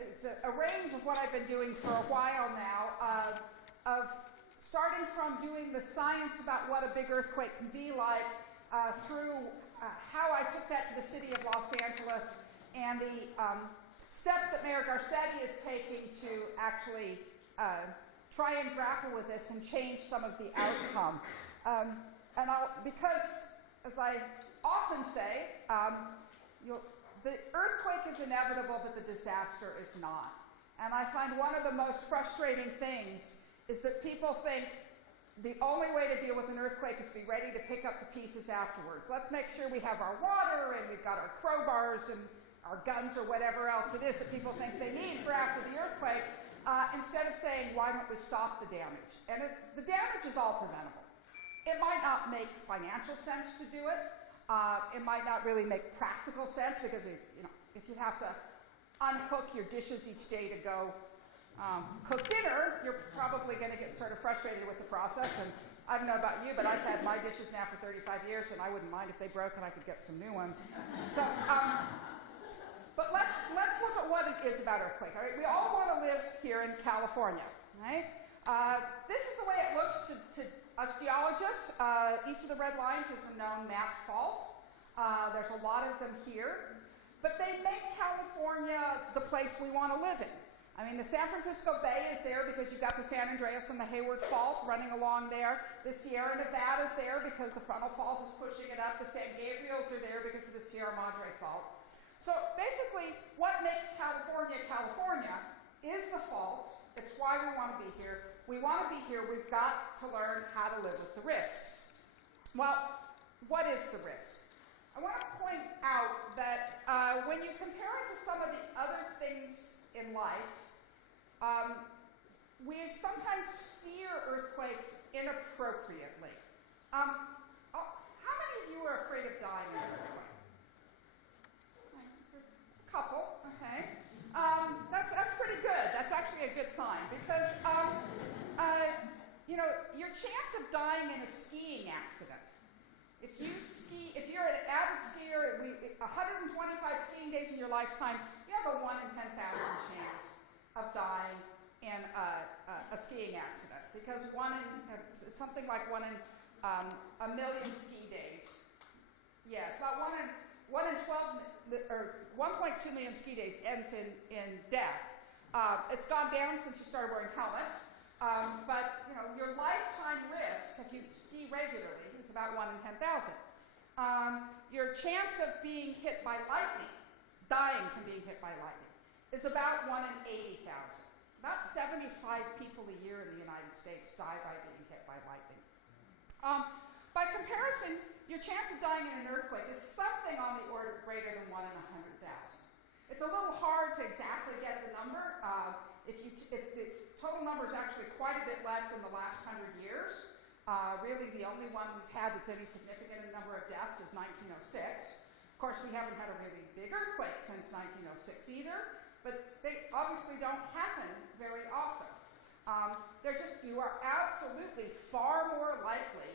it's a range of what I've been doing for a while now, of starting from doing the science about what a big earthquake can be like, through how I took that to the city of Los Angeles, and the steps that Mayor Garcetti is taking to actually try and grapple with this and change some of the outcome. Because, as I often say, the earthquake is inevitable, but the disaster is not. And I find one of the most frustrating things is that people think the only way to deal with an earthquake is to be ready to pick up the pieces afterwards. Let's make sure we have our water and we've got our crowbars and our guns or whatever else it is that people think they need for after the earthquake, instead of saying, why don't we stop the damage? And the damage is all preventable. It might not make financial sense to do it. It might not really make practical sense because if you have to unhook your dishes each day to go cook dinner, you're probably going to get sort of frustrated with the process. And I don't know about you, but I've had my dishes now for 35 years, and I wouldn't mind if they broke and I could get some new ones. So, but let's look at what it is about earthquake. All right, we all want to live here in California, right? This is the way it looks to us geologists. Each of the red lines is a known mapped fault. There's a lot of them here, but they make California the place we want to live in. I mean, the San Francisco Bay is there because you've got the San Andreas and the Hayward Fault running along there. The Sierra Nevada is there because the frontal fault is pushing it up. The San Gabriels are there because of the Sierra Madre Fault. So basically, what makes California, California is the faults. It's why we want to be here. We want to be here. We've got to learn how to live with the risks. Well, what is the risk? I want to point out that when you compare it to some of the other things in life, we sometimes fear earthquakes inappropriately. How many of you are afraid of dying in an earthquake? A couple, okay. That's pretty good. That's actually a good sign because, your chance of dying in a skiing accident, if you're an avid skier, 125 skiing days in your lifetime, you have a 1 in 10,000 chance of dying in a skiing accident because it's something like 1 in a million ski days. Yeah, it's about 1 in 12 or 1.2 million ski days ends in death. It's gone down since you started wearing helmets, but your lifetime risk, if you ski regularly, is about 1 in 10,000. Your chance of being hit by lightning, dying from being hit by lightning, is about 1 in 80,000. About 75 people a year in the United States die by being hit by lightning. By comparison, your chance of dying in an earthquake is something on the order of greater than 1 in 100,000. It's a little hard to exactly get the number. If the total number is actually quite a bit less in the last 100 years. Really, the only one we've had that's any significant in number of deaths is 1906. Of course, we haven't had a really big earthquake since 1906 either, but they obviously don't happen very often. You are absolutely far more likely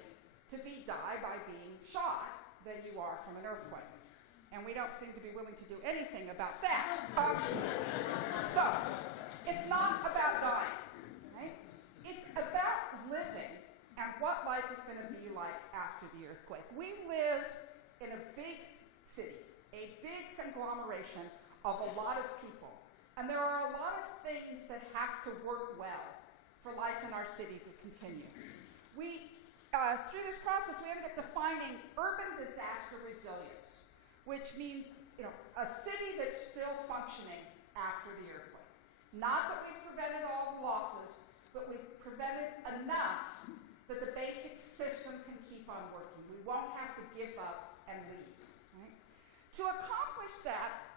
to die by being shot than you are from an earthquake. And we don't seem to be willing to do anything about that. So, it's not about dying, right? It's about living and what life is going to be like after the earthquake. We live in a big city, a big conglomeration of a lot of people. And there are a lot of things that have to work well for life in our city to continue. Through this process, we ended up defining urban disaster resilience, which means a city that's still functioning after the earthquake. Not that we've prevented all the losses, but we've prevented enough that the basic system can keep on working. We won't have to give up and leave. Right? To accomplish that,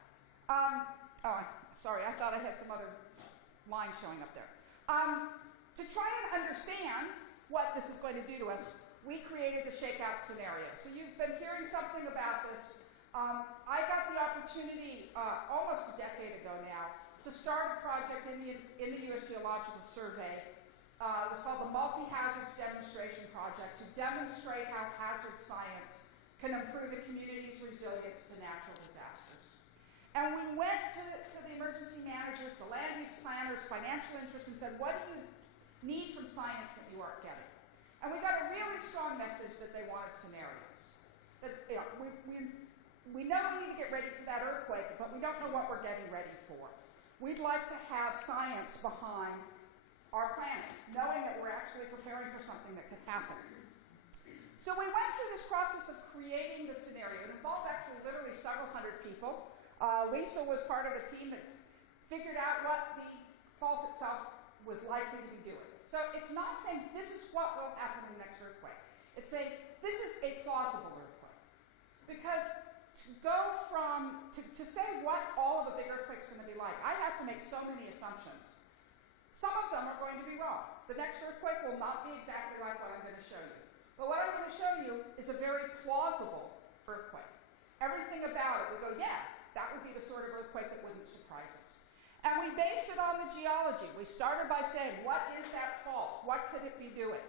sorry, I thought I had some other lines showing up there. To try and understand what this is going to do to us, we created the shakeout scenario. So you've been hearing something about this. I got the opportunity almost a decade ago now to start a project in the U.S. Geological Survey. It was called the Multi-Hazards Demonstration Project to demonstrate how hazard science can improve a community's resilience to natural disasters. And went to the emergency managers, the land use planners, financial interests, and said, what do you need from science that you aren't getting? And we got a really strong message that they wanted scenarios. That, you know, we know we need to get ready for that earthquake, but we don't know what we're getting ready for. We'd like to have science behind our planning, knowing that we're actually preparing for something that could happen. So we went through this process of creating the scenario. It involved actually literally several hundred people. Lucile was part of the team that figured out what the fault itself was likely to be doing. So it's not saying this is what will happen in the next earthquake. It's saying this is a plausible earthquake. Because to go from, to say what all of a big earthquake is going to be like, I have to make so many assumptions. Some of them are going to be wrong. The next earthquake will not be exactly like what I'm going to show you. But what I'm going to show you is a very plausible earthquake. Everything about it, we go, yeah, that would be the sort of earthquake that wouldn't surprise us. And we based it on the geology. We started by saying, what is that fault? What could it be doing?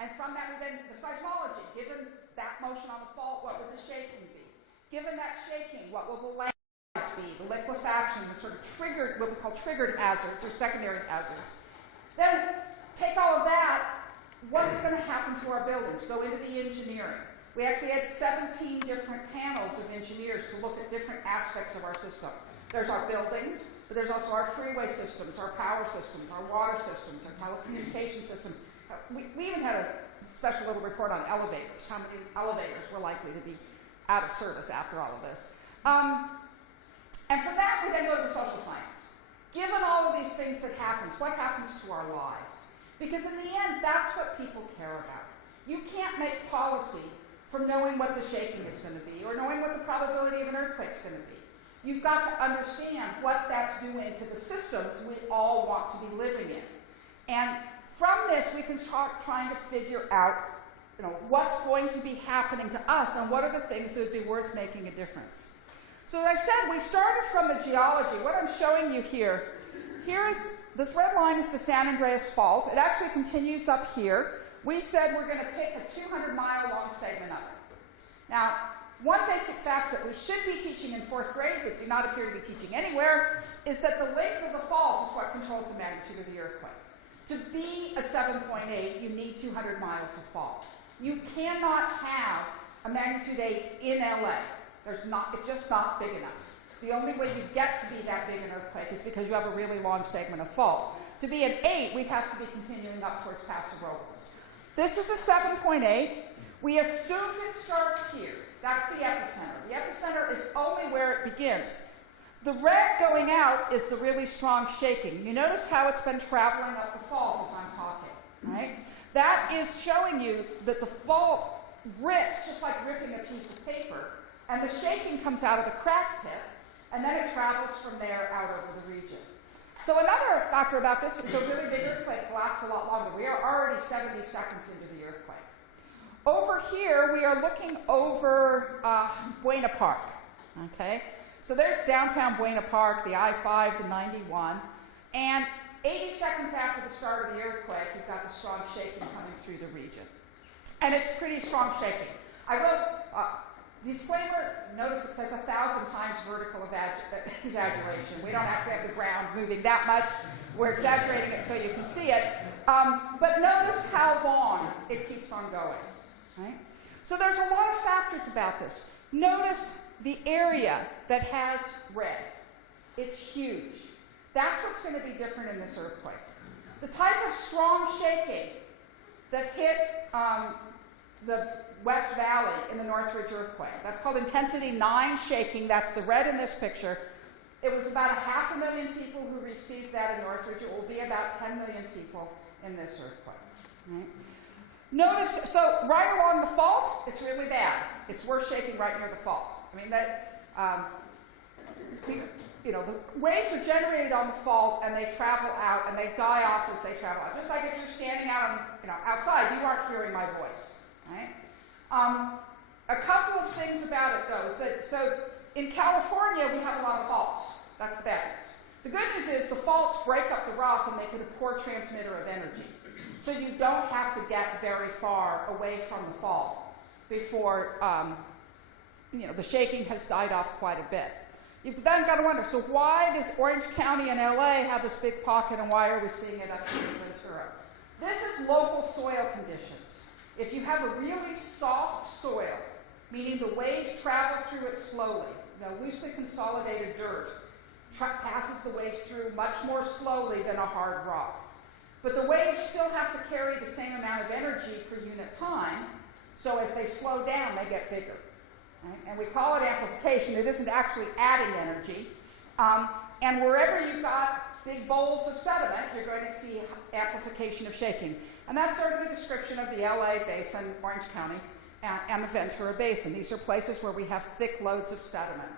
And from that, we then, the seismology, given that motion on the fault, what would the shaking be? Given that shaking, what will the land be? The liquefaction, the sort of triggered, what we call triggered hazards or secondary hazards. Then take all of that, what's going to happen to our buildings? Go into the engineering. We actually had 17 different panels of engineers to look at different aspects of our system. There's our buildings, but there's also our freeway systems, our power systems, our water systems, our telecommunication systems. We even had a special little report on elevators, how many elevators were likely to be out of service after all of this. And from that, we then go to the social science. Given all of these things that happens, what happens to our lives? Because in the end, that's what people care about. You can't make policy from knowing what the shaking is going to be or knowing what the probability of an earthquake is going to be. You've got to understand what that's doing to the systems we all want to be living in. And from this, we can start trying to figure out, you know, what's going to be happening to us and what are the things that would be worth making a difference. So as I said, we started from the geology. What I'm showing you here is, this red line is the San Andreas Fault. It actually continues up here. We said we're going to pick a 200-mile long segment of it. Now, one basic fact that we should be teaching in 4th grade, but do not appear to be teaching anywhere, is that the length of the fault is what controls the magnitude of the earthquake. To be a 7.8, you need 200 miles of fault. You cannot have a magnitude 8 in LA. It's just not big enough. The only way you get to be that big an earthquake is because you have a really long segment of fault. To be an 8, we'd have to be continuing up towards Paso Robles. This is a 7.8. We assumed it starts here. That's the epicenter. The epicenter is only where it begins. The red going out is the really strong shaking. You notice how it's been traveling up the fault as I'm talking, right? That is showing you that the fault rips, just like ripping a piece of paper, and the shaking comes out of the crack tip, and then it travels from there out over the region. So another factor about this is a really big earthquake lasts a lot longer. We are already 70 seconds into the earthquake. Over here, we are looking over Buena Park, okay? So there's downtown Buena Park, the I-5 to 91, and 80 seconds after the start of the earthquake, you've got the strong shaking coming through the region. And it's pretty strong shaking. I will, disclaimer, notice it says 1,000 times vertical exaggeration. We don't have to have the ground moving that much. We're exaggerating it so you can see it. But notice how long it keeps on going. Right? So there's a lot of factors about this. Notice the area that has red. It's huge. That's what's going to be different in this earthquake. The type of strong shaking that hit the West Valley in the Northridge earthquake, that's called intensity 9 shaking. That's the red in this picture. It was about 500,000 people who received that in Northridge. It will be about 10 million people in this earthquake. Right? Notice, so right along the fault, it's really bad. It's worse shaking right near the fault. I mean, that, you know, the waves are generated on the fault and they travel out and they die off as they travel out. Just like if you're standing out on, you know, outside, you aren't hearing my voice, right? A couple of things about it, though, is that, so in California, we have a lot of faults. That's the bad news. The good news is the faults break up the rock and make it a poor transmitter of energy. So you don't have to get very far away from the fault before, you know, the shaking has died off quite a bit. You've then got to wonder, so why does Orange County and LA have this big pocket, and why are we seeing it up here in Ventura? This is local soil conditions. If you have a really soft soil, meaning the waves travel through it slowly, loosely consolidated dirt passes the waves through much more slowly than a hard rock. But the waves still have to carry the same amount of energy per unit time, so as they slow down, they get bigger. Right? And we call it amplification. It isn't actually adding energy. And wherever you've got big bowls of sediment, you're going to see amplification of shaking. And that's sort of the description of the LA Basin, Orange County, and the Ventura Basin. These are places where we have thick loads of sediment.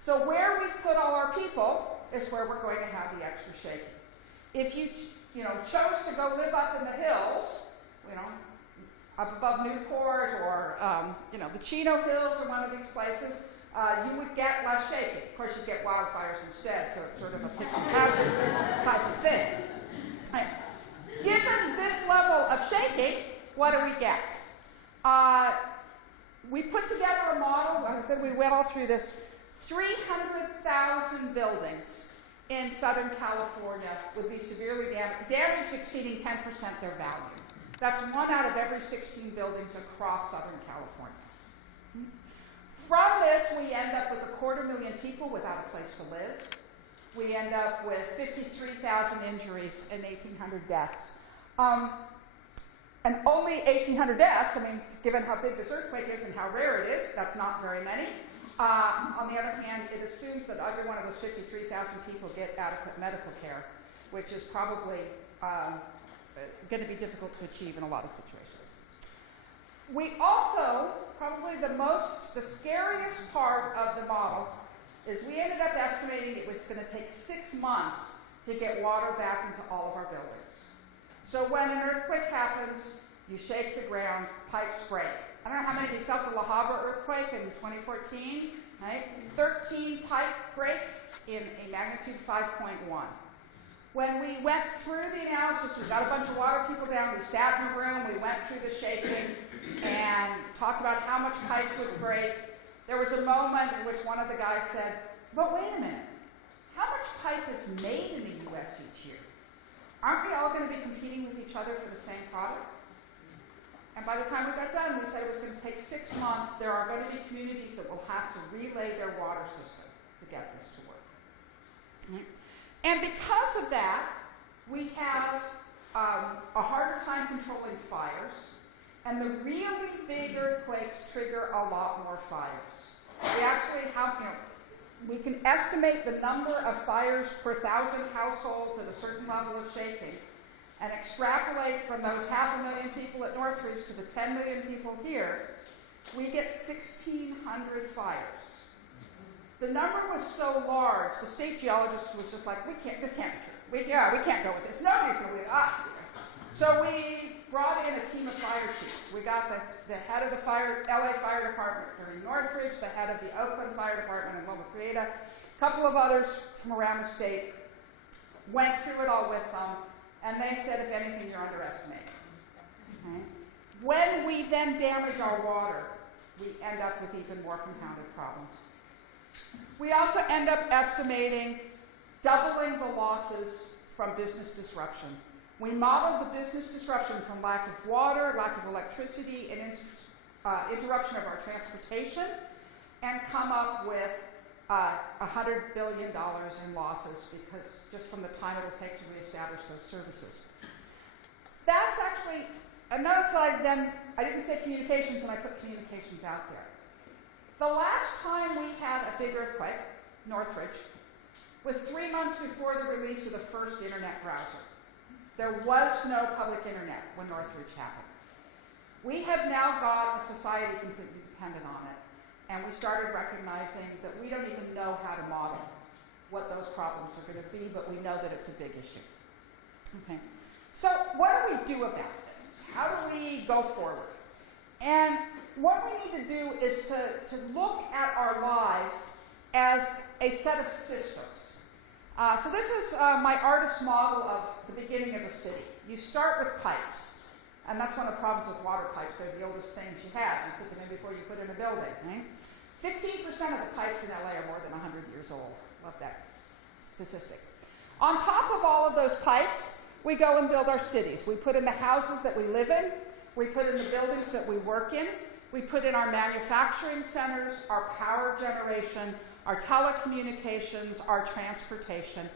So where we've put all our people is where we're going to have the extra shaking. If you chose to go live up in the hills, up above Newport or the Chino Hills or one of these places, you would get less shaking. Of course, you'd get wildfires instead, so it's sort of a pick and hazard type of thing. Right. Given this level of shaking, what do we get? We put together a model. Like I said, we went all through this. 300,000 buildings in Southern California would be severely damaged exceeding 10% their value. That's 1 out of every 16 buildings across Southern California. From this, we end up with 250,000 people without a place to live. We end up with 53,000 injuries and 1,800 deaths. And only 1,800 deaths, given how big this earthquake is and how rare it is, that's not very many. On the other hand, it assumes that every one of those 53,000 people get adequate medical care, which is probably going to be difficult to achieve in a lot of situations. We also, probably the scariest part of the model is we ended up estimating it was going to take 6 months to get water back into all of our buildings. So when an earthquake happens, you shake the ground, pipes break. I don't know how many of you felt the La Habra earthquake in 2014, right? 13 pipe breaks in a magnitude 5.1. When we went through the analysis, we got a bunch of water people down, we sat in a room, we went through the shaking and talked about how much pipe would break. There was a moment in which one of the guys said, but wait a minute, how much pipe is made in the US each year? Aren't we all going to be competing with each other for the same product? And by the time we got done, we said it was going to take 6 months. There are going to be communities that will have to relay their water system to get this to work. Right? And because of that, we have a harder time controlling fires, and the really big earthquakes trigger a lot more fires. We actually have, we can estimate the number of fires per 1,000 households at a certain level of shaking, and extrapolate from those 500,000 people at Northridge to the 10 million people here, we get 1,600 fires. The number was so large, the state geologist was just like, this can't be true. We can't go with this. Nobody's going to believe it. So we brought in a team of fire chiefs. We got the head of the LA Fire Department during Northridge, the head of the Oakland Fire Department in Loma Prieta, a couple of others from around the state, went through it all with them. And they said, if anything, you're underestimating. Okay? When we then damage our water, we end up with even more compounded problems. We also end up estimating doubling the losses from business disruption. We modeled the business disruption from lack of water, lack of electricity, and interruption of our transportation, and come up with $100 billion in losses, because just from the time it will take to reestablish those services. That's actually another slide. Then I didn't say communications, and I put communications out there. The last time we had a big earthquake, Northridge, was 3 months before the release of the first internet browser. There was no public internet when Northridge happened. We have now got a society completely dependent on it. And we started recognizing that we don't even know how to model what those problems are going to be, but we know that it's a big issue. Okay. So what do we do about this? How do we go forward? And what we need to do is to look at our lives as a set of systems. So this is my artist's model of the beginning of a city. You start with pipes. And that's one of the problems with water pipes. They're the oldest things you have. You put them in before you put in a building. Right? 15% of the pipes in LA are more than 100 years old. Love that statistic. On top of all of those pipes, we go and build our cities. We put in the houses that we live in. We put in the buildings that we work in. We put in our manufacturing centers, our power generation, our telecommunications, our transportation.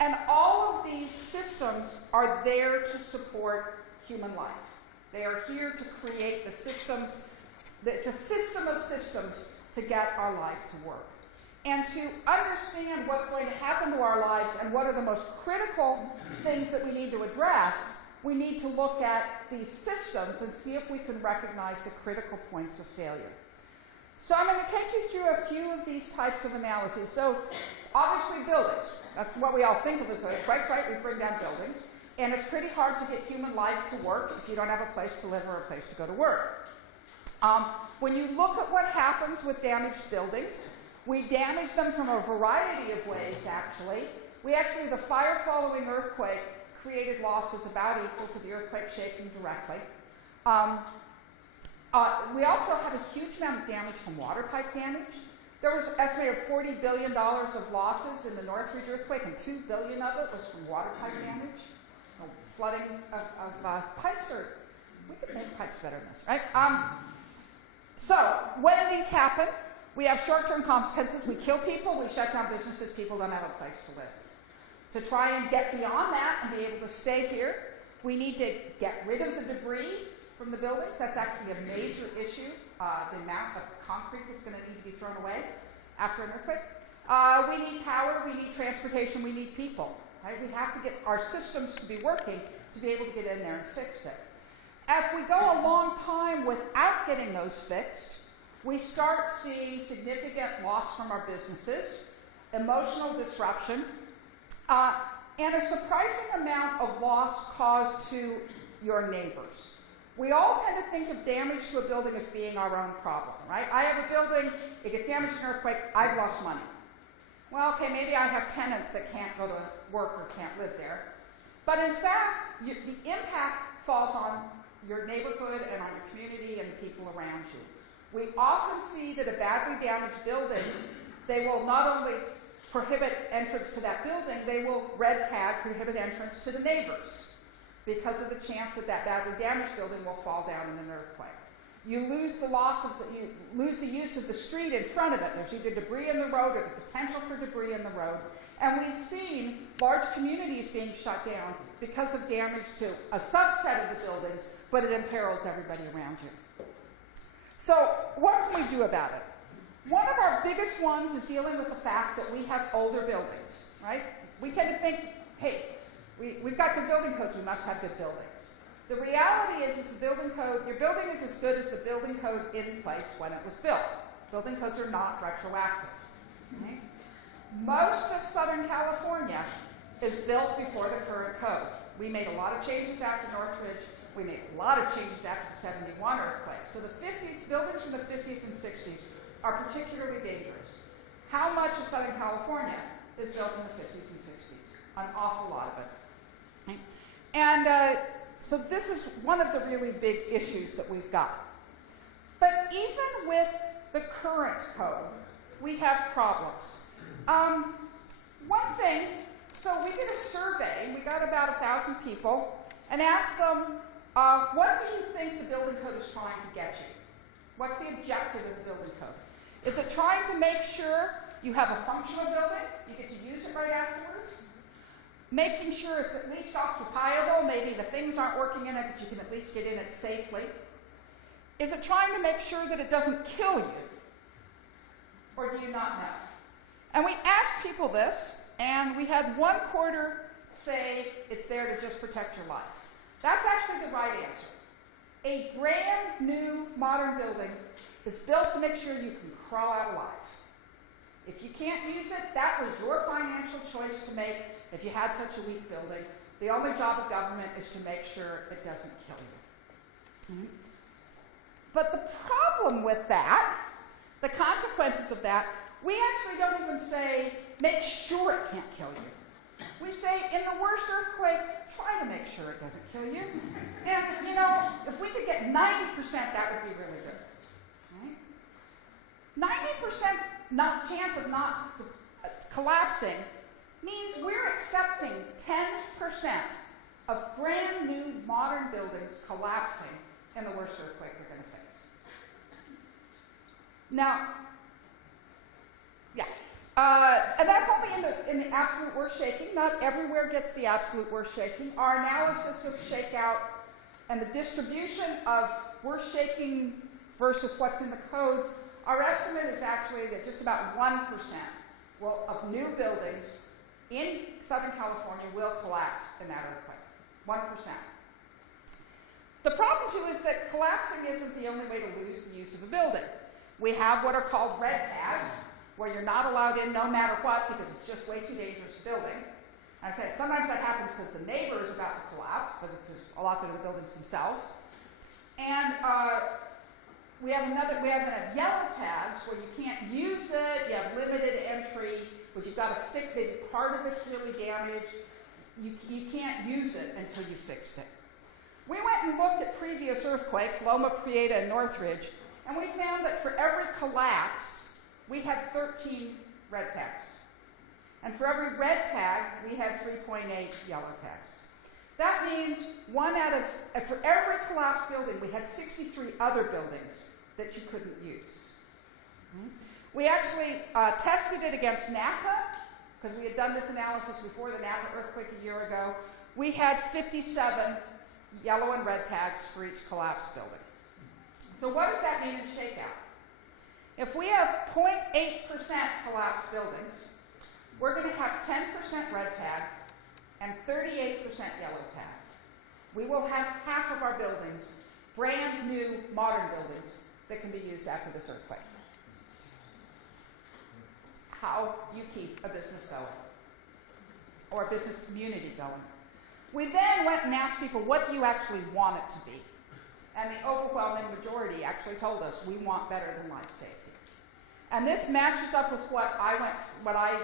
And all of these systems are there to support human life. They are here to create the systems. It's a system of systems to get our life to work. And to understand what's going to happen to our lives and what are the most critical things that we need to address, we need to look at these systems and see if we can recognize the critical points of failure. So I'm going to take you through a few of these types of analyses. So obviously buildings. That's what we all think of as earthquakes, right? We bring down buildings. And it's pretty hard to get human life to work if you don't have a place to live or a place to go to work. When you look at what happens with damaged buildings, we damage them from a variety of ways, actually. The fire following earthquake created losses about equal to the earthquake shaking directly. We also have a huge amount of damage from water pipe damage. There was estimated $40 billion of losses in the Northridge earthquake, and $2 billion of it was from water pipe damage. Flooding of pipes, or we could make pipes better than this, right? So when these happen, we have short-term consequences. We kill people, we shut down businesses, people don't have a place to live. To try and get beyond that and be able to stay here, we need to get rid of the debris from the buildings. That's actually a major issue, the amount of concrete that's going to need to be thrown away after an earthquake. We need power, we need transportation, we need people. Right? We have to get our systems to be working to be able to get in there and fix it. If we go a long time without getting those fixed, we start seeing significant loss from our businesses, emotional disruption, and a surprising amount of loss caused to your neighbors. We all tend to think of damage to a building as being our own problem, right? I have a building, it gets damaged in an earthquake, I've lost money. Well, okay, maybe I have tenants that can't go to work or can't live there. But in fact, the impact falls on your neighborhood and on your community and the people around you. We often see that a badly damaged building, they will not only prohibit entrance to that building, they will red tag prohibit entrance to the neighbors because of the chance that that badly damaged building will fall down in an earthquake. You lose the use of the street in front of it. There's either debris in the road or the potential for debris in the road. And we've seen large communities being shut down because of damage to a subset of the buildings, but it imperils everybody around you. So what can we do about it? One of our biggest ones is dealing with the fact that we have older buildings, right? We tend to think, hey, we've got good building codes, we must have good buildings. The reality is the building code, your building is as good as the building code in place when it was built. Building codes are not retroactive. Okay? Most of Southern California is built before the current code. We made a lot of changes after Northridge. We made a lot of changes after the 71 earthquake. So the 50s, buildings from the 50s and 60s are particularly dangerous. How much of Southern California is built in the 50s and 60s? An awful lot of it. Okay? And so this is one of the really big issues that we've got. But even with the current code, we have problems. One thing, so we did a survey, we got about 1,000 people, and asked them, what do you think the building code is trying to get you? What's the objective of the building code? Is it trying to make sure you have a functional building, you get to use it right afterwards? Making sure it's at least occupiable, maybe the things aren't working in it, but you can at least get in it safely? Is it trying to make sure that it doesn't kill you? Or do you not know? And we asked people this, and we had 1/4 say it's there to just protect your life. That's actually the right answer. A brand new modern building is built to make sure you can crawl out alive. If you can't use it, that was your financial choice to make if you had such a weak building. The only job of government is to make sure it doesn't kill you. Mm-hmm. But the problem with that, the consequences of that, we actually don't even say, make sure it can't kill you. We say, in the worst earthquake, try to make sure it doesn't kill you. And, if we could get 90%, that would be really good. Right? 90% chance of not collapsing means we're accepting 10% of brand new modern buildings collapsing in the worst earthquake we're going to face. Now, yeah. And that's only in the absolute worst shaking. Not everywhere gets the absolute worst shaking. Our analysis of shakeout and the distribution of worst shaking versus what's in the code, our estimate is actually that just about 1% of new buildings in Southern California will collapse in that earthquake. 1%. The problem, too, is that collapsing isn't the only way to lose the use of a building. We have what are called red tags, where you're not allowed in no matter what because it's just way too dangerous building. I said sometimes that happens because the neighbor is about to collapse, but there's a lot of the buildings themselves. And we have yellow tags where you can't use it, you have limited entry, but you've got to fix it. Part of it's really damaged. You can't use it until you fixed it. We went and looked at previous earthquakes, Loma Prieta and Northridge, and we found that for every collapse, we had 13 red tags. And for every red tag, we had 3.8 yellow tags. That means for every collapsed building, we had 63 other buildings that you couldn't use. We actually tested it against Napa, because we had done this analysis before the Napa earthquake a year ago. We had 57 yellow and red tags for each collapsed building. So what does that mean in shakeout? If we have 0.8% collapsed buildings, we're going to have 10% red tag and 38% yellow tag. We will have half of our buildings, brand new modern buildings, that can be used after this earthquake. How do you keep a business going? Or a business community going? We then went and asked people, what do you actually want it to be? And the overwhelming majority actually told us, we want better than life safety. And this matches up with what I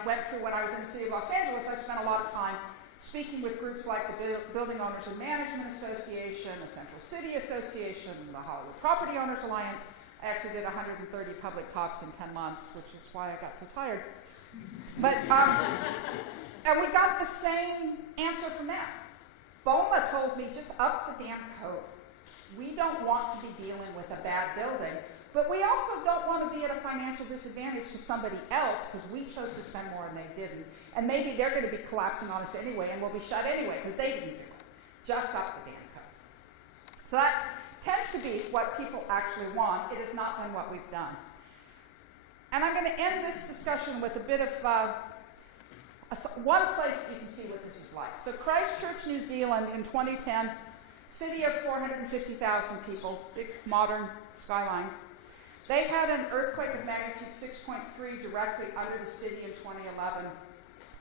went through when I was in the city of Los Angeles. I spent a lot of time speaking with groups like the Building Owners and Management Association, the Central City Association, the Hollywood Property Owners Alliance. I actually did 130 public talks in 10 months, which is why I got so tired. But, and we got the same answer from them. BOMA told me, just up the damn code. We don't want to be dealing with a bad building, but we also don't want to be at a financial disadvantage to somebody else because we chose to spend more and they didn't. And maybe they're going to be collapsing on us anyway and we'll be shut anyway because they didn't do it. Just up the damn code. So that tends to be what people actually want. It has not been what we've done. And I'm going to end this discussion with a bit of one place that you can see what this is like. So Christchurch, New Zealand in 2010, city of 450,000 people, big modern skyline. They had an earthquake of magnitude 6.3 directly under the city in 2011.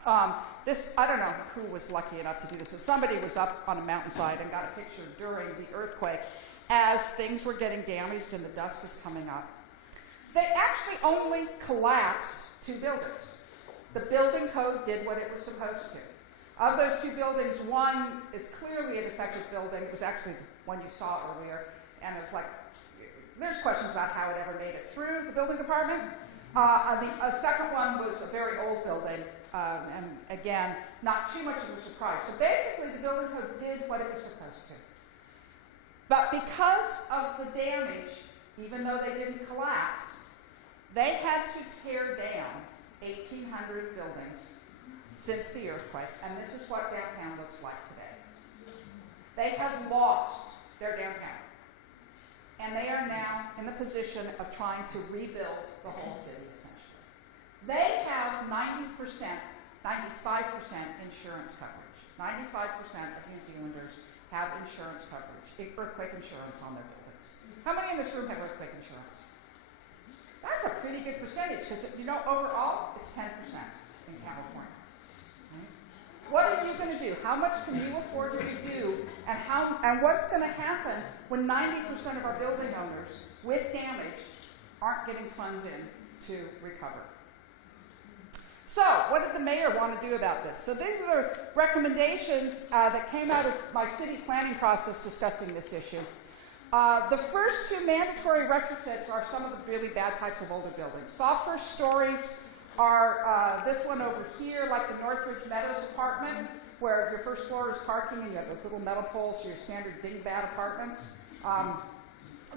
I don't know who was lucky enough to do this, but somebody was up on a mountainside and got a picture during the earthquake as things were getting damaged and the dust is coming up. They actually only collapsed 2 buildings. The building code did what it was supposed to. Of those 2 buildings, one is clearly a defective building. It was actually the one you saw earlier, and it's like, there's questions about how it ever made it through the building department. The second one was a very old building, and again, not too much of a surprise. So basically, the building code did what it was supposed to. But because of the damage, even though they didn't collapse, they had to tear down 1,800 buildings since the earthquake, and this is what downtown looks like today. They have lost their downtown, and they are now in the position of trying to rebuild the whole city, essentially. They have 90%, 95% insurance coverage. 95% of New Zealanders have insurance coverage, earthquake insurance on their buildings. How many in this room have earthquake insurance? That's a pretty good percentage, because overall, it's 10% in California. What are you going to do? How much can you afford to redo? And what's going to happen when 90% of our building owners with damage aren't getting funds in to recover? So, what did the mayor want to do about this? So these are the recommendations that came out of my city planning process discussing this issue. The first two mandatory retrofits are some of the really bad types of older buildings. Soft first stories are this one over here, like the Northridge Meadows apartment, where your first floor is parking and you have those little metal poles for your standard dingbat apartments.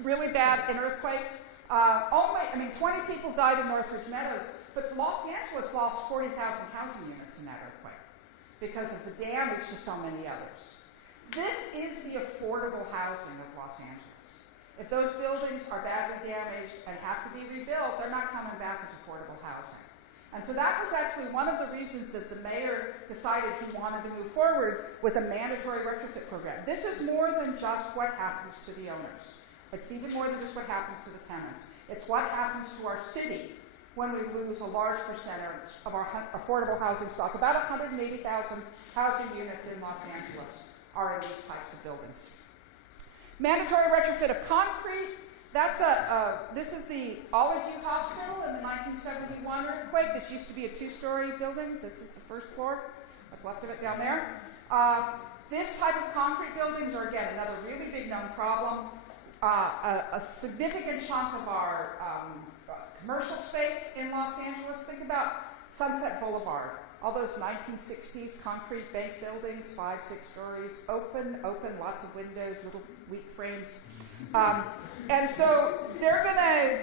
Really bad in earthquakes. 20 people died in Northridge Meadows, but Los Angeles lost 40,000 housing units in that earthquake because of the damage to so many others. This is the affordable housing of Los Angeles. If those buildings are badly damaged and have to be rebuilt, they're not coming back as affordable housing. And so that was actually one of the reasons that the mayor decided he wanted to move forward with a mandatory retrofit program. This is more than just what happens to the owners. It's even more than just what happens to the tenants. It's what happens to our city when we lose a large percentage of our affordable housing stock. About 180,000 housing units in Los Angeles are in these types of buildings. Mandatory retrofit of concrete. This is the Olive View Hospital in the 1971 earthquake. This used to be a 2-story building. This is the first floor. What's left of it down there. This type of concrete buildings are, again, another really big known problem. A significant chunk of our commercial space in Los Angeles. Think about Sunset Boulevard. All those 1960s concrete bank buildings, 5, 6 stories, open, lots of windows, little weak frames. And so they're going to,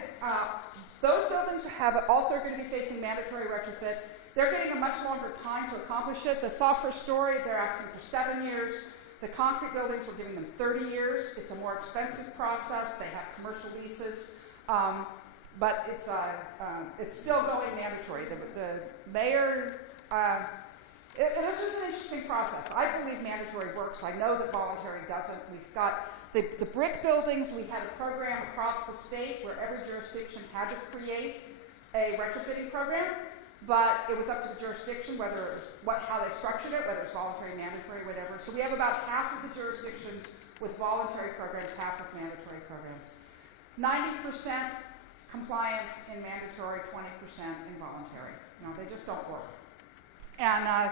those buildings also going to be facing mandatory retrofit. They're getting a much longer time to accomplish it. The soft first story, they're asking for 7 years. The concrete buildings, we're giving them 30 years. It's a more expensive process. They have commercial leases. But it's still going mandatory. The mayor, this was an interesting process. I believe mandatory works. I know that voluntary doesn't. We've got the brick buildings. We had a program across the state where every jurisdiction had to create a retrofitting program, but it was up to the jurisdiction whether it was how they structured it, whether it's voluntary, mandatory, whatever. So we have about half of the jurisdictions with voluntary programs, half with mandatory programs. 90% compliance in mandatory, 20% involuntary. They just don't work. And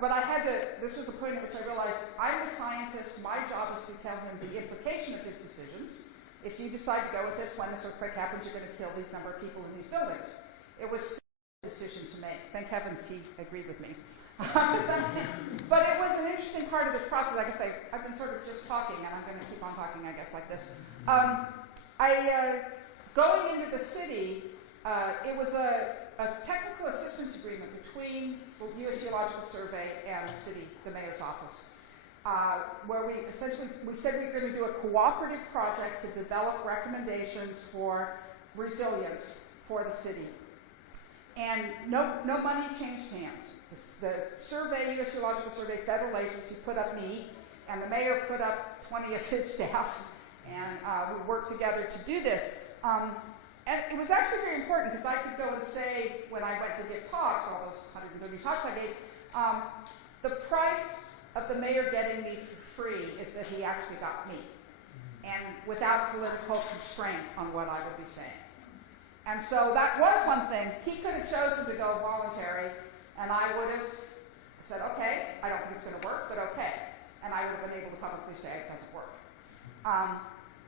but I had to, this was the point at which I realized I'm a scientist. My job is to tell him the implication of his decisions. If you decide to go with this, when this earthquake happens, you're going to kill these number of people in these buildings. It was still a decision to make. Thank heavens he agreed with me. But it was an interesting part of this process. I guess I've been sort of just talking, and I'm going to keep on talking, I guess, like this. Going into the city, it was a technical assistance agreement between the U.S. Geological Survey and the city, the mayor's office, where we said we were going to do a cooperative project to develop recommendations for resilience for the city. And no money changed hands. The survey, U.S. Geological Survey, federal agency, put up me, and the mayor put up 20 of his staff, and we worked together to do this. And it was actually very important because I could go and say, when I went to give talks, all those 130 talks I gave, the price of the mayor getting me for free is that he actually got me, and without political constraint on what I would be saying. And so that was one thing. He could have chosen to go voluntary, and I would have said, okay, I don't think it's going to work, but okay. And I would have been able to publicly say it doesn't work.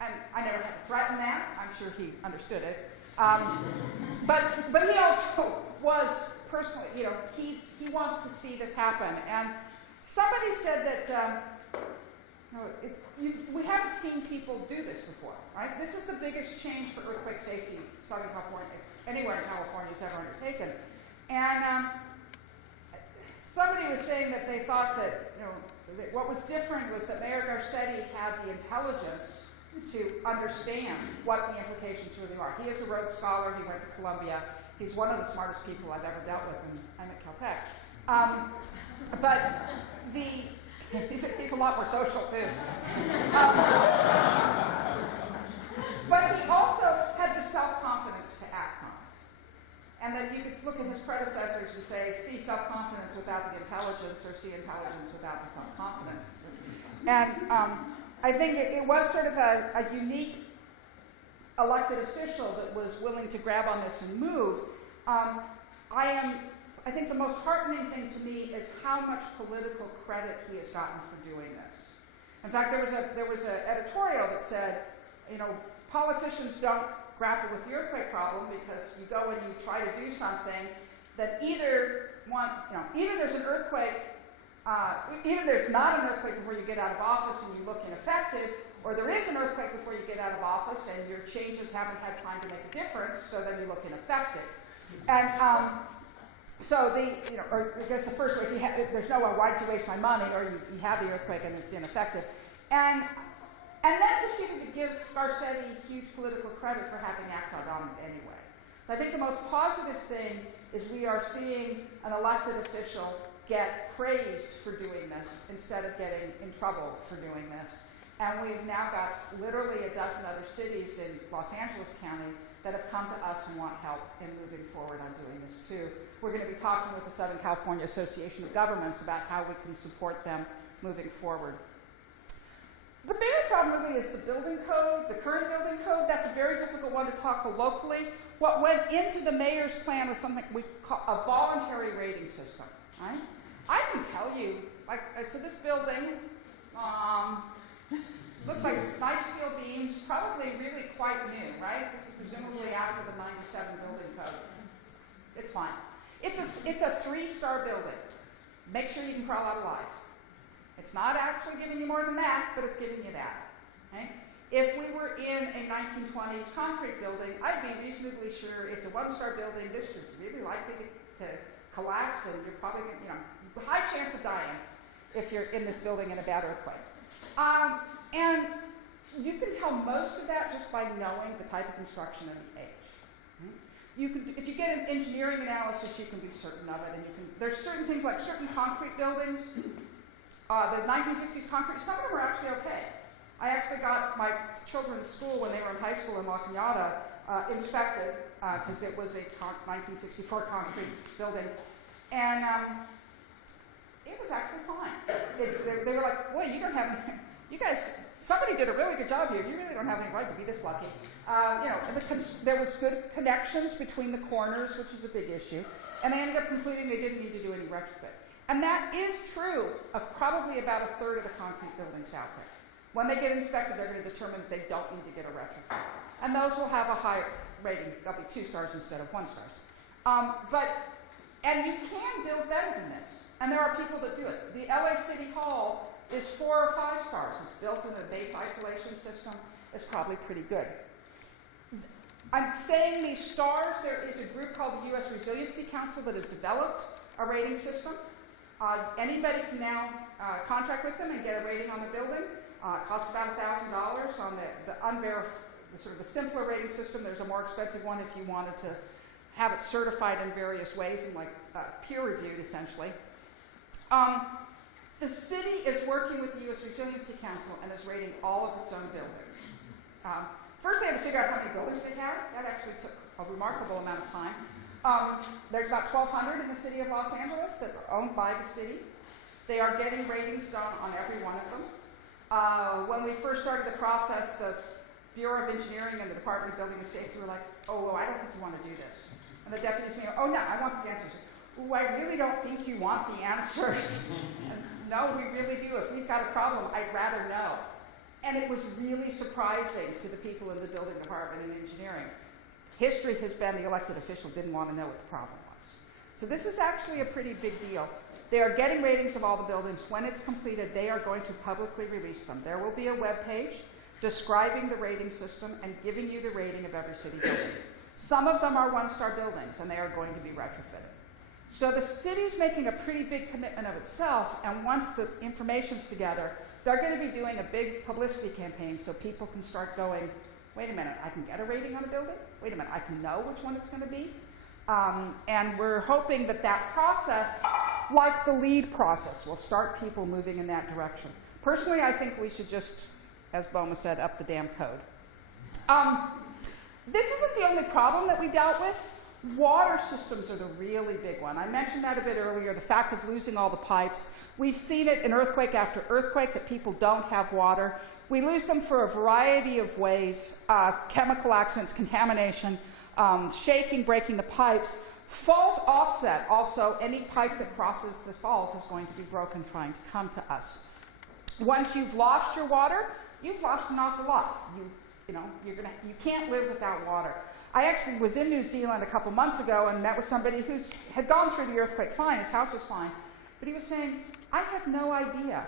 And I never had to threaten that. I'm sure he understood it. But he also was personally, he wants to see this happen. And somebody said that we haven't seen people do this before, right? This is the biggest change for earthquake safety in Southern California, anywhere in California has ever undertaken. And somebody was saying that they thought that, that what was different was that Mayor Garcetti had the intelligence to understand what the implications really are. He is a Rhodes Scholar. He went to Columbia. He's one of the smartest people I've ever dealt with, and I'm at Caltech. But he's a lot more social, too. But he also had the self-confidence to act on it. And then you could look at his predecessors and say, see self-confidence without the intelligence, or see intelligence without the self-confidence. And I think it was sort of a unique elected official that was willing to grab on this and move. I think the most heartening thing to me is how much political credit he has gotten for doing this. In fact, there was an editorial that said, you know, politicians don't grapple with the earthquake problem because you go and you try to do something that either there's an earthquake, either there's not an earthquake before you get out of office and you look ineffective, or there is an earthquake before you get out of office and your changes haven't had time to make a difference, so then you look ineffective. And so or I guess the first way, there's no one, why'd you waste my money, or you have the earthquake and it's ineffective. And then proceeded to give Garcetti huge political credit for having acted on it anyway. I think the most positive thing is we are seeing an elected official get praised for doing this instead of getting in trouble for doing this. And we've now got literally a dozen other cities in Los Angeles County that have come to us and want help in moving forward on doing this too. We're going to be talking with the Southern California Association of Governments about how we can support them moving forward. The bigger problem really is the building code, the current building code. That's a very difficult one to tackle locally. What went into the mayor's plan was something we call a voluntary rating system. Right? I can tell you, so this building looks like nice steel beams, probably really quite new, right? This is presumably after the 97 building code. It's fine. It's a 3-star building. Make sure you can crawl out alive. It's not actually giving you more than that, but it's giving you that. Okay? If we were in a 1920s concrete building, I'd be reasonably sure it's a 1-star building. This is really likely to collapse, and you're probably, high chance of dying if you're in this building in a bad earthquake. And you can tell most of that just by knowing the type of construction and the age. If you get an engineering analysis, you can be certain of it, and there's certain things like certain concrete buildings. The 1960s concrete, some of them are actually okay. I actually got my children's school when they were in high school in La Cañada inspected because it was a 1964 concrete building. And it was actually fine. They were like, boy, somebody did a really good job here. You really don't have any right to be this lucky. There was good connections between the corners, which is a big issue. And they ended up concluding they didn't need to do any retrofit. And that is true of probably about a third of the concrete buildings out there. When they get inspected, they're going to determine that they don't need to get a retrofit. And those will have a higher rating. They'll be 2 stars instead of 1 stars. And you can build better than this. And there are people that do it. The LA City Hall is 4 or 5 stars. It's built in a base isolation system. It's probably pretty good. I'm saying these stars. There is a group called the U.S. Resiliency Council that has developed a rating system. Anybody can now contract with them and get a rating on the building. It costs about $1,000 on the simpler rating system. There's a more expensive one if you wanted to have it certified in various ways and peer-reviewed essentially. The city is working with the U.S. Resiliency Council and is rating all of its own buildings. First they had to figure out how many buildings they had. That actually took a remarkable amount of time. There's about 1,200 in the city of Los Angeles that are owned by the city. They are getting ratings done on every one of them. When we first started the process, the Bureau of Engineering and the Department of Building and Safety were like, oh, well, I don't think you want to do this. And the deputies were, oh, no, I want these answers. Oh, I really don't think you want the answers. No, we really do. If we've got a problem, I'd rather know. And it was really surprising to the people in the building department and engineering. History has been the elected official didn't want to know what the problem was. So this is actually a pretty big deal. They are getting ratings of all the buildings. When it's completed, they are going to publicly release them. There will be a web page describing the rating system and giving you the rating of every city building. Some of them are 1-star buildings, and they are going to be retrofitted. So the city's making a pretty big commitment of itself, and once the information's together, they're going to be doing a big publicity campaign so people can start going, wait a minute, I can get a rating on a building? Wait a minute, I can know which one it's going to be? And we're hoping that process, like the LEED process, will start people moving in that direction. Personally, I think we should just, as Boma said, up the damn code. This isn't the only problem that we dealt with. Water systems are the really big one. I mentioned that a bit earlier, the fact of losing all the pipes. We've seen it in earthquake after earthquake that people don't have water. We lose them for a variety of ways, chemical accidents, contamination, shaking, breaking the pipes. Fault offset, also, any pipe that crosses the fault is going to be broken trying to come to us. Once you've lost your water, you've lost an awful lot. You can't live without water. I actually was in New Zealand a couple months ago and met with somebody who had gone through the earthquake fine. His house was fine. But he was saying, I have no idea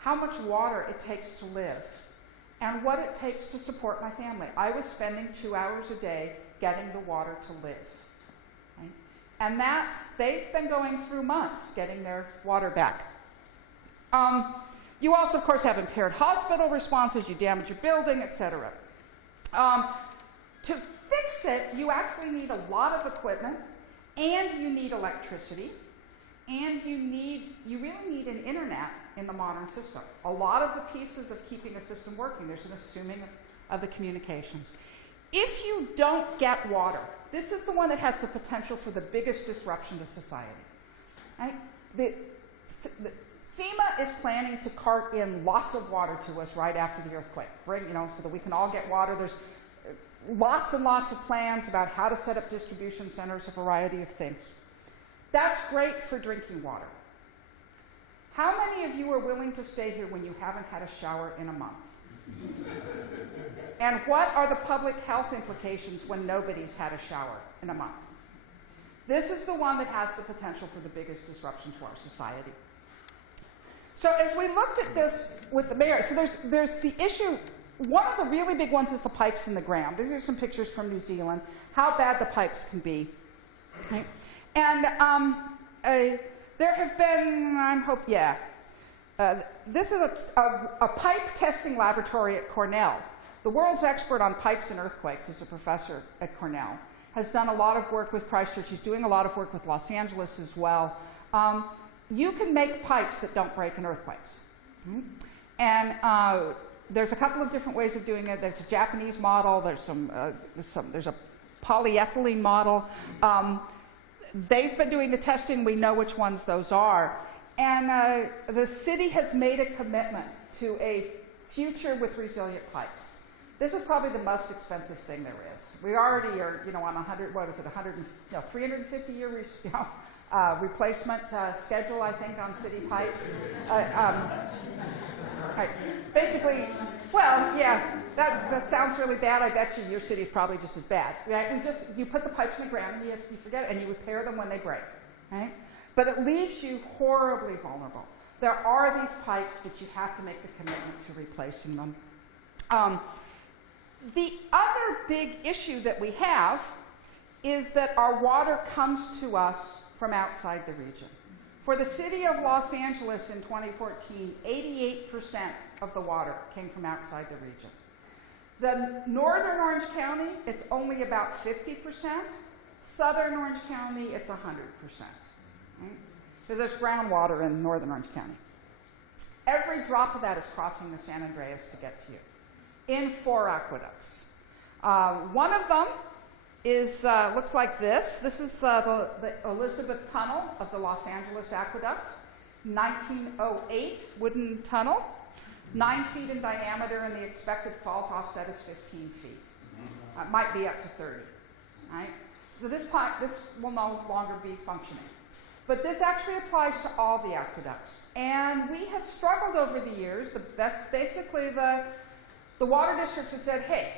how much water it takes to live and what it takes to support my family. I was spending 2 hours a day getting the water to live. Okay? And they've been going through months getting their water back. You also, of course, have impaired hospital responses, you damage your building, etc. To fix it, you actually need a lot of equipment, and you need electricity, and you really need an internet in the modern system. A lot of the pieces of keeping a system working, there's an assuming of the communications. If you don't get water, this is the one that has the potential for the biggest disruption to society. Right? FEMA is planning to cart in lots of water to us right after the earthquake, so that we can all get water. There's lots and lots of plans about how to set up distribution centers, a variety of things. That's great for drinking water. How many of you are willing to stay here when you haven't had a shower in a month? And what are the public health implications when nobody's had a shower in a month? This is the one that has the potential for the biggest disruption to our society. So as we looked at this with the mayor, so there's the issue. One of the really big ones is the pipes in the ground. These are some pictures from New Zealand, how bad the pipes can be. Okay? And there have been, this is a pipe testing laboratory at Cornell. The world's expert on pipes and earthquakes is a professor at Cornell. Has done a lot of work with Christchurch. He's doing a lot of work with Los Angeles as well. You can make pipes that don't break in earthquakes. Mm-hmm. And there's a couple of different ways of doing it. There's a Japanese model. There's a polyethylene model. They've been doing the testing. We know which ones those are. And the city has made a commitment to a future with resilient pipes. This is probably the most expensive thing there is. We already are, on 350-year replacement schedule, I think, on city pipes. Basically, that sounds really bad. I bet you your city's probably just as bad. Right? You put the pipes in the ground and you forget it, and you repair them when they break. Right? But it leaves you horribly vulnerable. There are these pipes that you have to make the commitment to replacing them. The other big issue that we have is that our water comes to us from outside the region. For the city of Los Angeles in 2014, 88% of the water came from outside the region. The northern Orange County, it's only about 50%. Southern Orange County, it's 100%. Right? So there's groundwater in northern Orange County. Every drop of that is crossing the San Andreas to get to you in 4 aqueducts. One of them looks like this. This is the Elizabeth Tunnel of the Los Angeles Aqueduct, 1908 wooden tunnel, 9 feet in diameter, and the expected fault offset is 15 feet. It might be up to 30. Right? So this will no longer be functioning. But this actually applies to all the aqueducts. And we have struggled over the years. That's basically the water districts have said, hey,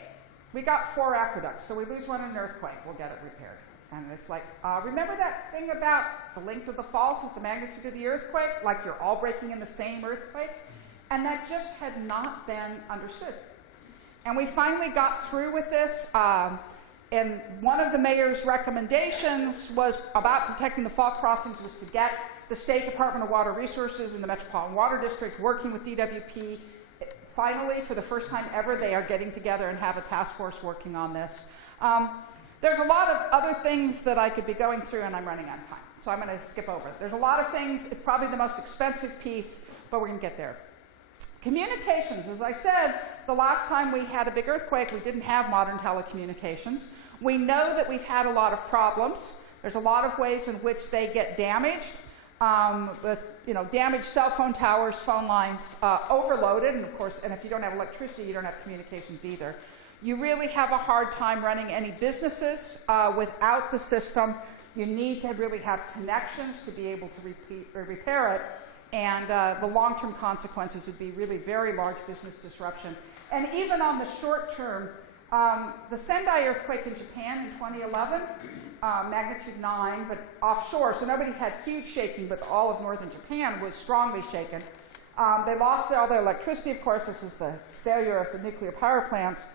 we got 4 aqueducts, so we lose one in an earthquake, we'll get it repaired. And it's like, remember that thing about the length of the fault is the magnitude of the earthquake? Like you're all breaking in the same earthquake? And that just had not been understood. And we finally got through with this. And one of the mayor's recommendations was about protecting the fault crossings was to get the State Department of Water Resources and the Metropolitan Water District working with DWP. Finally, for the first time ever, they are getting together and have a task force working on this. There's a lot of other things that I could be going through, and I'm running out of time. So I'm going to skip over. There's a lot of things. It's probably the most expensive piece, but we're going to get there. Communications. As I said, the last time we had a big earthquake, we didn't have modern telecommunications. We know that we've had a lot of problems. There's a lot of ways in which they get damaged. With damaged cell phone towers, phone lines, overloaded, and of course, and if you don't have electricity, you don't have communications either. You really have a hard time running any businesses without the system. You need to really have connections to be able to repair it. and the long-term consequences would be really very large business disruption. And even on the short term, the Sendai earthquake in Japan in 2011, magnitude 9, but offshore, so nobody had huge shaking, but all of northern Japan was strongly shaken. They lost all their electricity, of course. This is the failure of the nuclear power plants.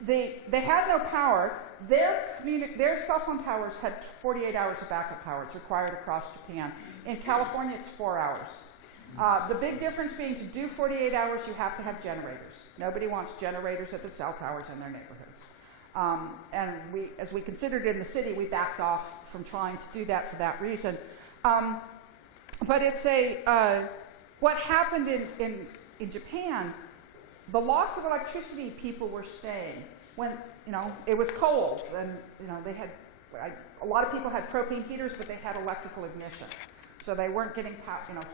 They had no power. Their cell phone towers had 48 hours of backup power. It's required across Japan. In California, it's 4 hours. The big difference being to do 48 hours, you have to have generators. Nobody wants generators at the cell towers in their neighborhoods. And as we considered in the city, we backed off from trying to do that for that reason. But it's what happened in Japan, the loss of electricity, people were staying. When, it was cold, and, they had, a lot of people had propane heaters, but they had electrical ignition. So they weren't getting,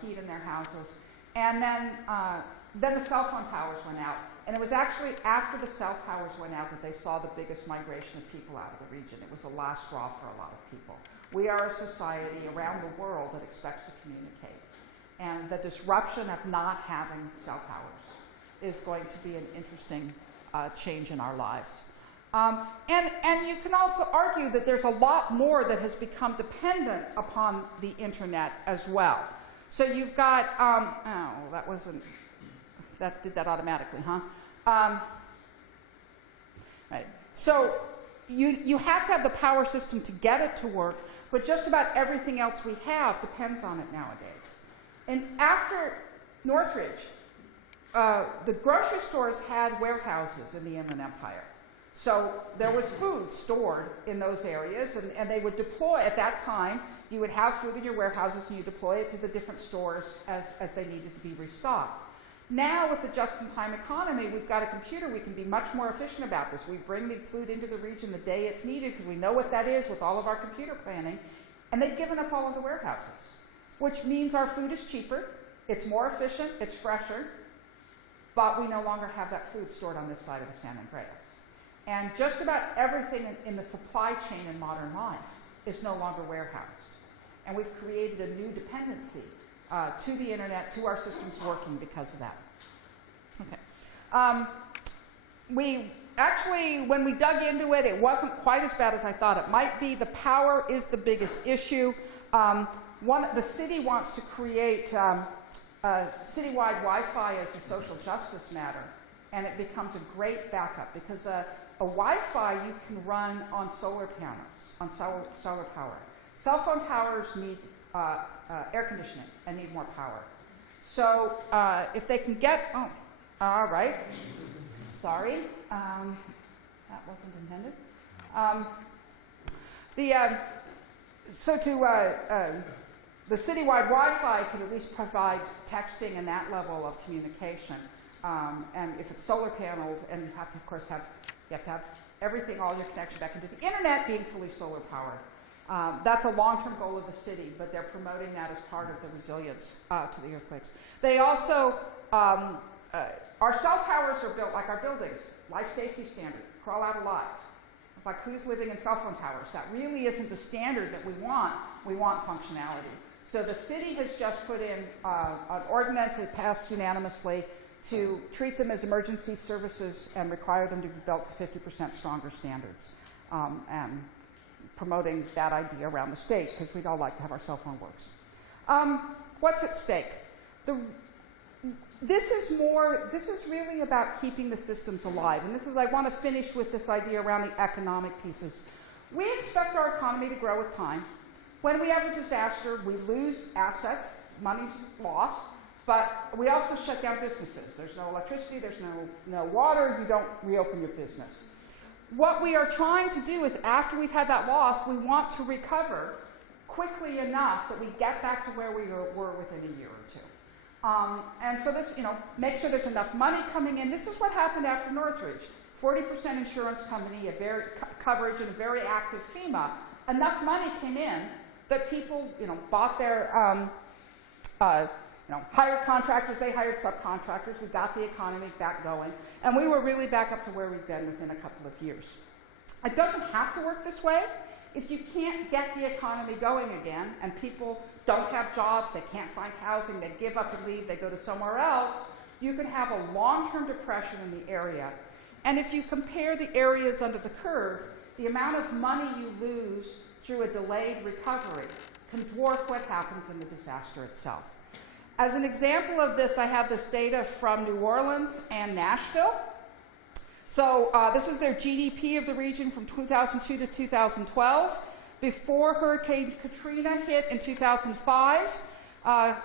heat in their houses. And then the cell phone towers went out. And it was actually after the cell towers went out that they saw the biggest migration of people out of the region. It was the last straw for a lot of people. We are a society around the world that expects to communicate. And the disruption of not having cell towers is going to be an interesting change in our lives. And you can also argue that there's a lot more that has become dependent upon the internet as well. So you've got, that did that automatically, huh? Right. So you have to have the power system to get it to work, but just about everything else we have depends on it nowadays. And after Northridge, the grocery stores had warehouses in the Inland Empire. So there was food stored in those areas, and they would deploy, at that time, you would have food in your warehouses and you deploy it to the different stores as they needed to be restocked. Now, with the just-in-time economy, we've got a computer. We can be much more efficient about this. We bring the food into the region the day it's needed because we know what that is with all of our computer planning. And they've given up all of the warehouses, which means our food is cheaper, it's more efficient, it's fresher, but we no longer have that food stored on this side of the San Andreas. And just about everything in the supply chain in modern life is no longer warehoused. And we've created a new dependency to the internet, to our systems working because of that. Okay. We actually, when we dug into it, it wasn't quite as bad as I thought it might be. The power is the biggest issue. The city wants to create citywide Wi-Fi as a social justice matter, and it becomes a great backup because a Wi-Fi you can run on solar panels, on solar power. Cell phone towers need air conditioning and need more power. So if they can get, all right, sorry, that wasn't intended. The citywide Wi-Fi could at least provide texting and that level of communication. And if it's solar panels, and you have to, of course, have everything, all your connection back into the internet being fully solar powered. That's a long-term goal of the city, but they're promoting that as part of the resilience to the earthquakes. They also, our cell towers are built like our buildings, life safety standard, crawl out alive. It's like who's living in cell phone towers? That really isn't the standard that we want. We want functionality. So the city has just put in an ordinance that passed unanimously to treat them as emergency services and require them to be built to 50% stronger standards. And promoting that idea around the state because we'd all like to have our cell phone works. What's at stake? This is really about keeping the systems alive. And I want to finish with this idea around the economic pieces. We expect our economy to grow with time. When we have a disaster, we lose assets, money's lost, but we also shut down businesses. There's no electricity, there's no water, you don't reopen your business. What we are trying to do is, after we've had that loss, we want to recover quickly enough that we get back to where we were within a year or two. And so this, make sure there's enough money coming in. This is what happened after Northridge. 40% insurance company, coverage, and a very active FEMA. Enough money came in that people, bought their, hired contractors, they hired subcontractors. We got the economy back going. And we were really back up to where we've been within a couple of years. It doesn't have to work this way. If you can't get the economy going again, and people don't have jobs, they can't find housing, they give up and leave, they go to somewhere else, you can have a long-term depression in the area. And if you compare the areas under the curve, the amount of money you lose through a delayed recovery can dwarf what happens in the disaster itself. As an example of this, I have this data from New Orleans and Nashville. So this is their GDP of the region from 2002 to 2012. Before Hurricane Katrina hit in 2005,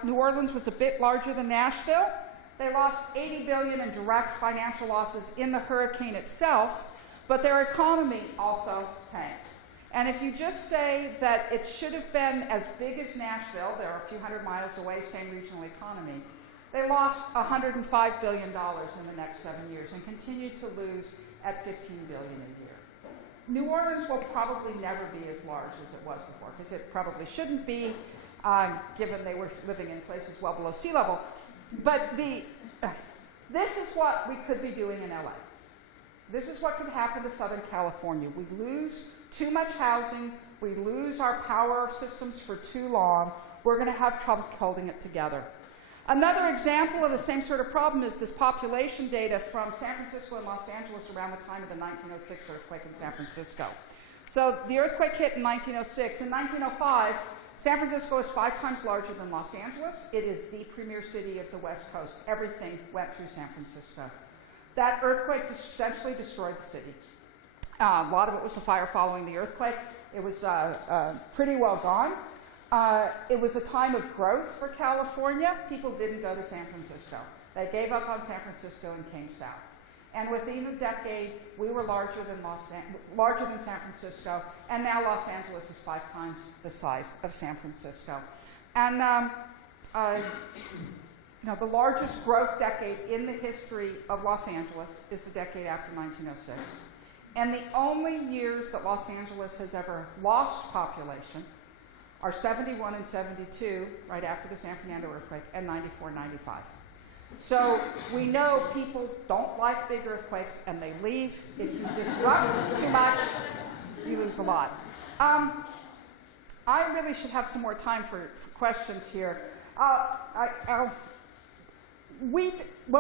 New Orleans was a bit larger than Nashville. They lost $80 billion in direct financial losses in the hurricane itself, but their economy also tanked. And if you just say that it should have been as big as Nashville, they're a few hundred miles away, same regional economy, they lost $105 billion in the next 7 years and continued to lose at $15 billion a year. New Orleans will probably never be as large as it was before, because it probably shouldn't be, given they were living in places well below sea level. But this is what we could be doing in LA. This is what could happen to Southern California. We lose too much housing, we lose our power systems for too long, we're going to have trouble holding it together. Another example of the same sort of problem is this population data from San Francisco and Los Angeles around the time of the 1906 earthquake in San Francisco. So the earthquake hit in 1906. In 1905, San Francisco is 5 times larger than Los Angeles. It is the premier city of the West Coast. Everything went through San Francisco. That earthquake essentially destroyed the city. A lot of it was the fire following the earthquake. It was pretty well gone. It was a time of growth for California. People didn't go to San Francisco. They gave up on San Francisco and came south. And within a decade, we were larger than San Francisco, and now Los Angeles is 5 times the size of San Francisco. And the largest growth decade in the history of Los Angeles is the decade after 1906. And the only years that Los Angeles has ever lost population are 71 and 72, right after the San Fernando earthquake, and 94, 95. So we know people don't like big earthquakes and they leave. If you disrupt too much, you lose a lot. I really should have some more time for questions here. When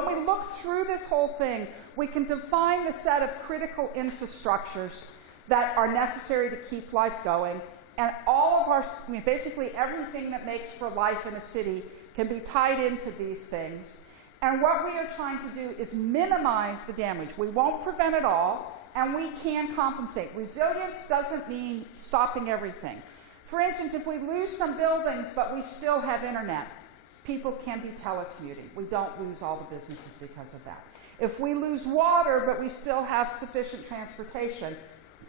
we look through this whole thing, we can define the set of critical infrastructures that are necessary to keep life going. And all of basically everything that makes for life in a city can be tied into these things. And what we are trying to do is minimize the damage. We won't prevent it all, and we can compensate. Resilience doesn't mean stopping everything. For instance, if we lose some buildings but we still have internet, people can be telecommuting. We don't lose all the businesses because of that. If we lose water but we still have sufficient transportation,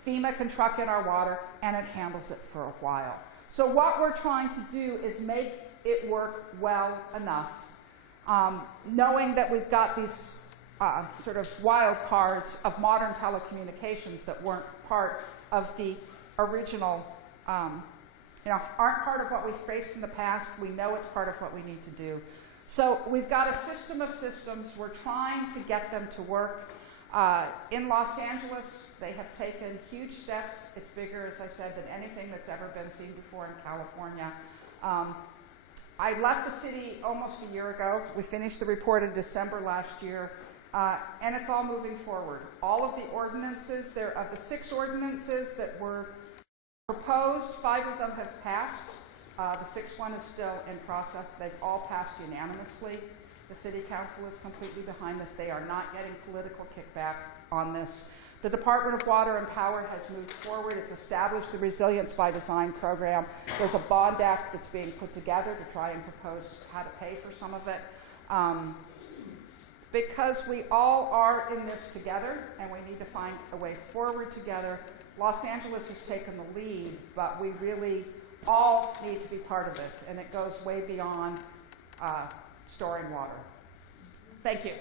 FEMA can truck in our water and it handles it for a while. So what we're trying to do is make it work well enough, knowing that we've got these sort of wild cards of modern telecommunications that weren't part of the original, aren't part of what we've faced in the past. We know it's part of what we need to do. So we've got a system of systems. We're trying to get them to work. In Los Angeles, they have taken huge steps. It's bigger, as I said, than anything that's ever been seen before in California. I left the city almost a year ago. We finished the report in December last year, and it's all moving forward. All of the ordinances, of the 6 ordinances that were proposed, 5 of them have passed. The 6th one is still in process. They've all passed unanimously. The City Council is completely behind this. They are not getting political kickback on this. The Department of Water and Power has moved forward. It's established the Resilience by Design program. There's a bond act that's being put together to try and propose how to pay for some of it. Because we all are in this together and we need to find a way forward together, Los Angeles has taken the lead, but we really all need to be part of this, and it goes way beyond storing water. Thank you.